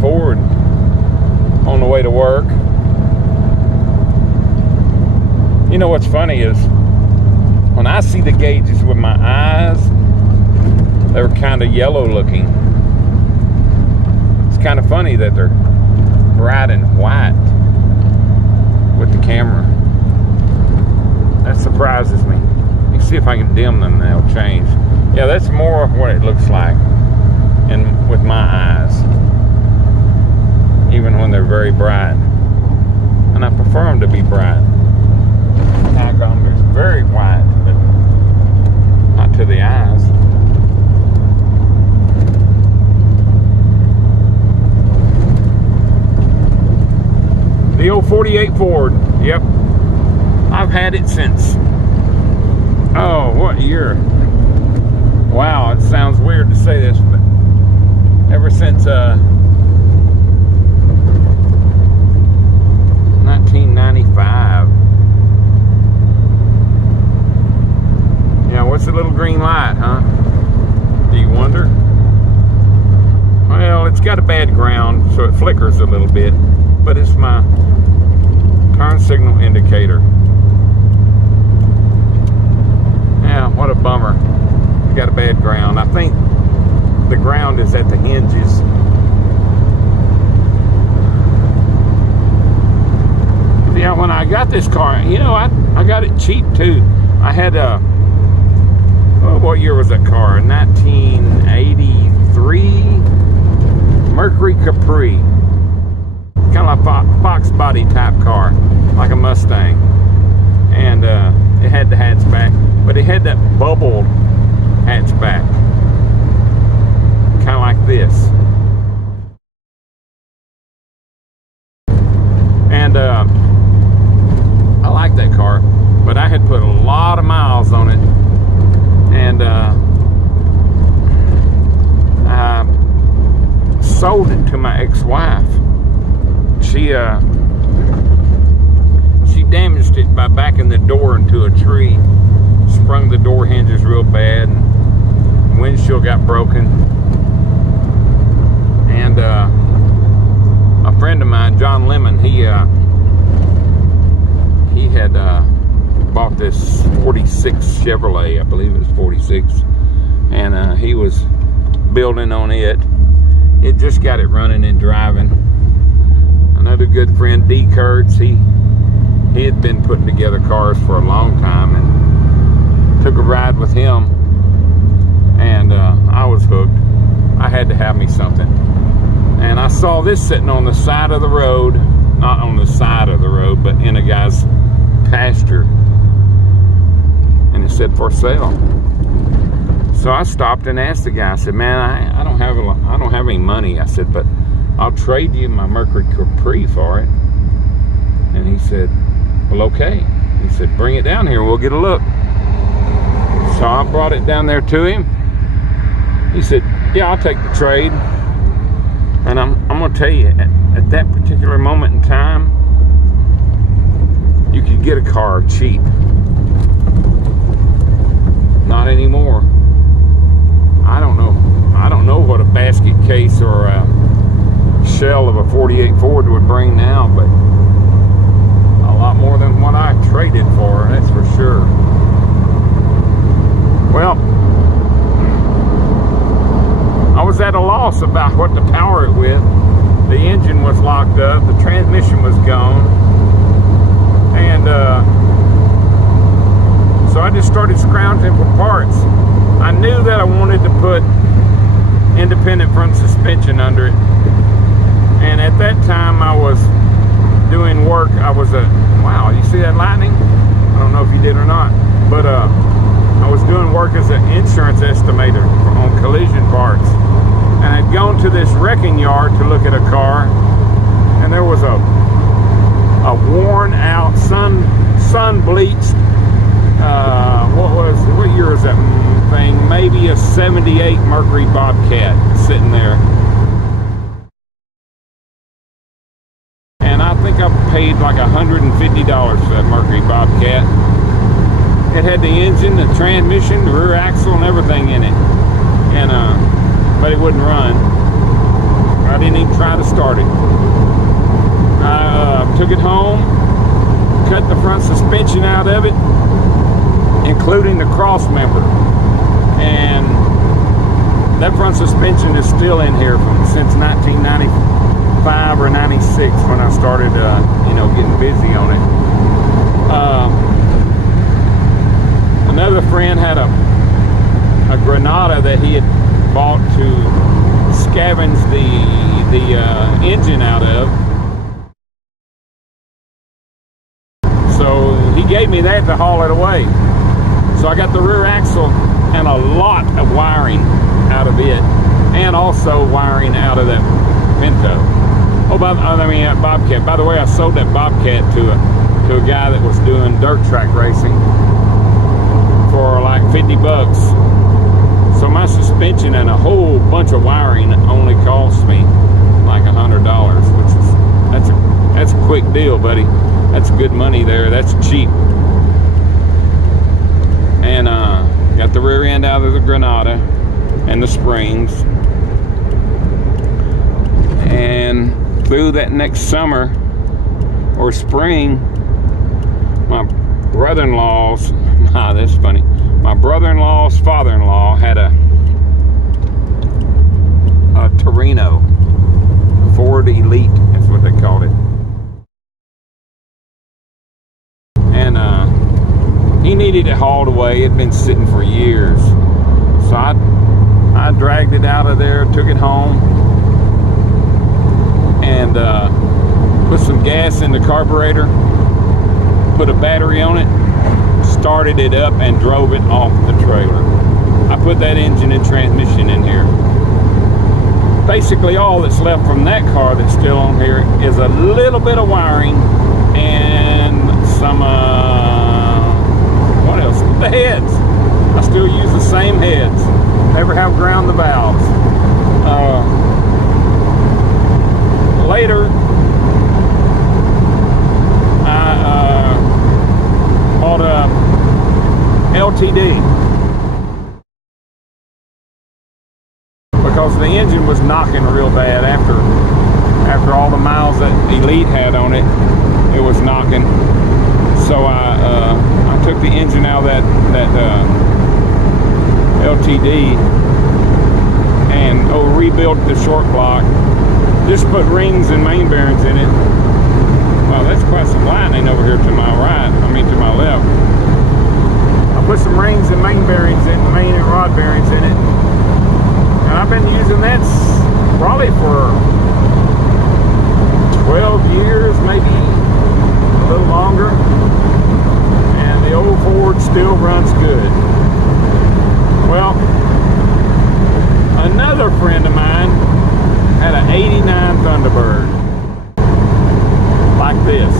Ford on the way to work. You know what's funny is when I see the gauges with my eyes, they're kind of yellow looking. It's kind of funny that they're bright and white with the camera. That surprises me. You can see if I can dim them, they'll change. Yeah, that's more of what it looks like with my eyes, even when they're very bright. And I prefer them to be bright. Tachometer's very white, but not to the eyes. The old 48 Ford. Yep. I've had it since, oh, what year? Wow, it sounds weird to say this, but ever since 1995. Yeah, what's the little green light, huh? Do you wonder? Well, it's got a bad ground, so it flickers a little bit, but it's my turn signal indicator. Yeah, what a bummer. It's got a bad ground. I think the ground is at the hinges. Yeah, when I got this car, you know, I got it cheap too. I had a, oh, what year was that car? 1983 Mercury Capri. Kind of like a box body type car, like a Mustang. And it had the hatchback, but it had that bubbled hatchback, kind of like this. And I like that car, but I had put a lot of miles on it, and I sold it to my ex-wife. She damaged it by backing the door into a tree, sprung the door hinges real bad, and the windshield got broken. And a friend of mine, John Lemon, he had bought this 46 Chevrolet, I believe it was 46, and he was building on it. It just got it running and driving. Another good friend, D. Kurtz, he had been putting together cars for a long time, and took a ride with him, and I was hooked. I had to have me something. And I saw this sitting on the side of the road, not on the side of the road, but in a guy's pasture, and it said for sale. So I stopped and asked the guy. I said, "Man, I don't have any money." I said, "But I'll trade you my Mercury Capri for it." And he said, "Well, okay." He said, "Bring it down here, we'll get a look." So I brought it down there to him. He said, "Yeah, I'll take the trade." And I'm gonna tell you, at that particular moment in time, you could get a car cheap. Not anymore. I don't know what a basket case or a shell of a 48 Ford would bring now, but a lot more than what I traded for, that's for sure. Well, I was at a loss about what to power it with. The engine was locked up, the transmission was gone, and so I just started scrounging for parts. I knew that I wanted to put independent front suspension under it, and at that time I was doing work. I was wow, you see that lightning? I don't know if you did or not, but I was doing work as an insurance estimator on collision parts, and I'd gone to this wrecking yard to look at a car, and there was a worn out, sun bleached, what year is that thing? Maybe a 78 Mercury Bobcat sitting there. And I think I paid like $150 for that Mercury Bobcat. It had the engine, the transmission, the rear axle, and everything in it. And but it wouldn't run. I didn't even try to start it. I took it home, cut the front suspension out of it, including the cross member, and that front suspension is still in here since 1995 or 96 when I started, getting busy on it. Another friend had a Granada that he had bought to scavenge the engine out of. So he gave me that to haul it away. So I got the rear axle and a lot of wiring out of it, and also wiring out of that Pinto. Bobcat. By the way, I sold that Bobcat to a guy that was doing dirt track racing for like 50 bucks. So my suspension and a whole bunch of wiring only cost me like $100, which is that's a quick deal, buddy. That's good money there. That's cheap. And got the rear end out of the Granada and the springs. And through that next summer or spring, my brother-in-law's, that's funny. My brother-in-law's father-in-law had a Torino, Ford Elite, that's what they called it. And he needed it hauled away. It had been sitting for years. So I dragged it out of there, took it home, and put some gas in the carburetor, put a battery on it, started it up, and drove it off the trailer. I put that engine and transmission in here. Basically all that's left from that car that's still on here is a little bit of wiring and some what else? The heads. I still use the same heads. Never have ground the valves. Later I bought a LTD because the engine was knocking real bad after all the miles that Elite had on it. It was knocking. So I took the engine out of that LTD and rebuilt the short block. Just put rings and main bearings in it. Wow, that's quite some lightning over here to my right. To my left. I put some rings and main bearings in, main and rod bearings in it. And I've been using that probably for 12 years, maybe a little longer. And the old Ford still runs good. Well, another friend of mine had an 89 Thunderbird like this.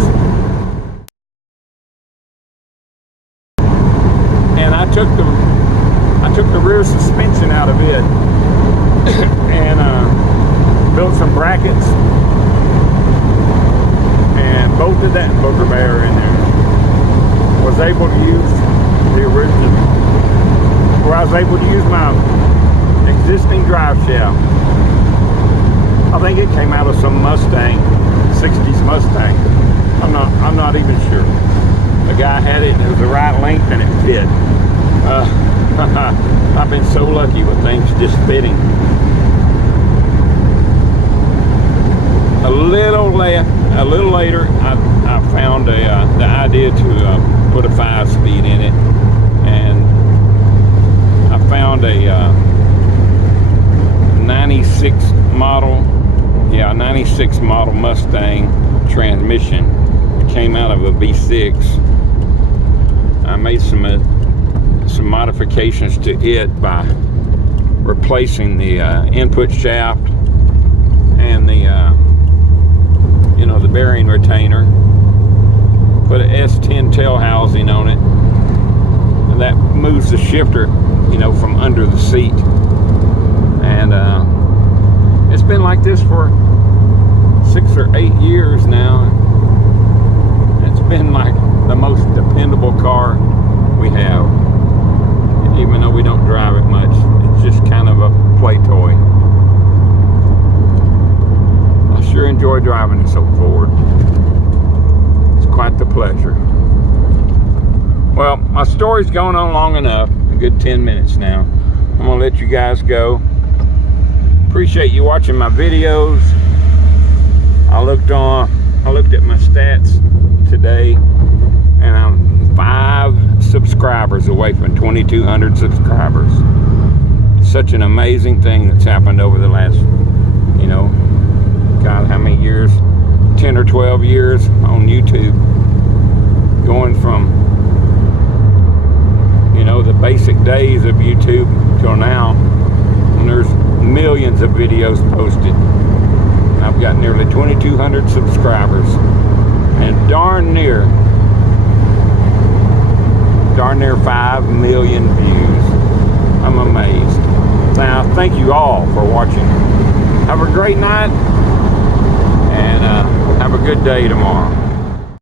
And I took the rear suspension out of it and built some brackets and bolted that booger bear in there. Was able to use the original, where I was able to use my existing drive shaft. I think it came out of some Mustang, 60s Mustang. I'm not even sure. The guy had it and it was the right length and it fit. I've been so lucky with things just fitting. A little later, I found the idea to put a 5-speed in it, and I found a 96 model Mustang transmission. It came out of a V6. I made some modifications to it by replacing the input shaft and the the bearing retainer. Put an S10 tail housing on it, and that moves the shifter from under the seat. And it's been like this for 6 or 8 years now. It's been like the most dependable car we have. Even though we don't drive it much, it's just kind of a play toy. enjoy driving this old Ford. It's quite the pleasure. Well, my story's going on long enough, a good 10 minutes now. I'm gonna let you guys go. Appreciate you watching my videos. I looked at my stats today, and I'm 5 subscribers away from 2,200 subscribers. Such an amazing thing that's happened over the last, you know, God, how many years? 10 or 12 years on YouTube. Going from, you know, the basic days of YouTube till now, and there's millions of videos posted. I've got nearly 2,200 subscribers and darn near 5 million views. I'm amazed. Now, thank you all for watching. Have a great night, and have a good day tomorrow.